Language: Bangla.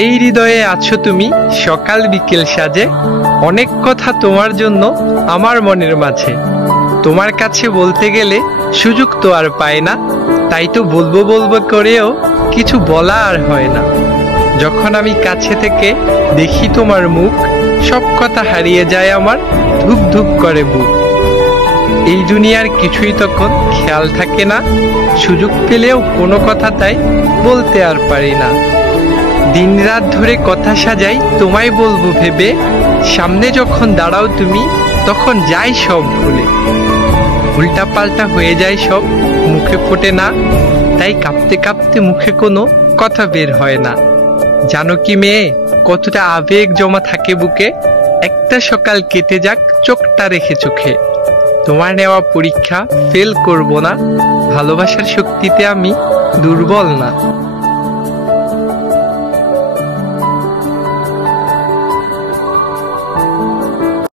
এই হৃদয়ে আছো তুমি সকাল বিকেল সাজে, অনেক কথা তোমার জন্য আমার মনের মাঝে। তোমার কাছে বলতে গেলে সুযোগ তো আর পায় না, তাই তো বলবো বলবো করেও কিছু বলা আর হয় না। যখন আমি কাছে থেকে দেখি তোমার মুখ, সব কথা হারিয়ে যায় আমার, ধুক ধুক করে বুক। এই দুনিয়ার কিছুই তখন খেয়াল থাকে না, সুযোগ পেলেও কোনো কথা তাই বলতে আর পারি না। দিনরাত ধরে কথা সাজাই তোমায় বলবো ভেবে, সামনে যখন দাঁড়াও তুমি তখন যাই সব ভুলে। উল্টা পাল্টা হয়ে যায় সব, মুখে ফোটে না, তাই কাঁপতে কাঁপতে মুখে কোনো কথা বের হয় না। জানো কি মেয়ে, কতটা আবেগ জমা থাকে বুকে, একটা সকাল কেটে যাক চোখটা রেখে চোখে। তোমার নেওয়া পরীক্ষা ফেল করব না, ভালোবাসার শক্তিতে আমি দুর্বল না।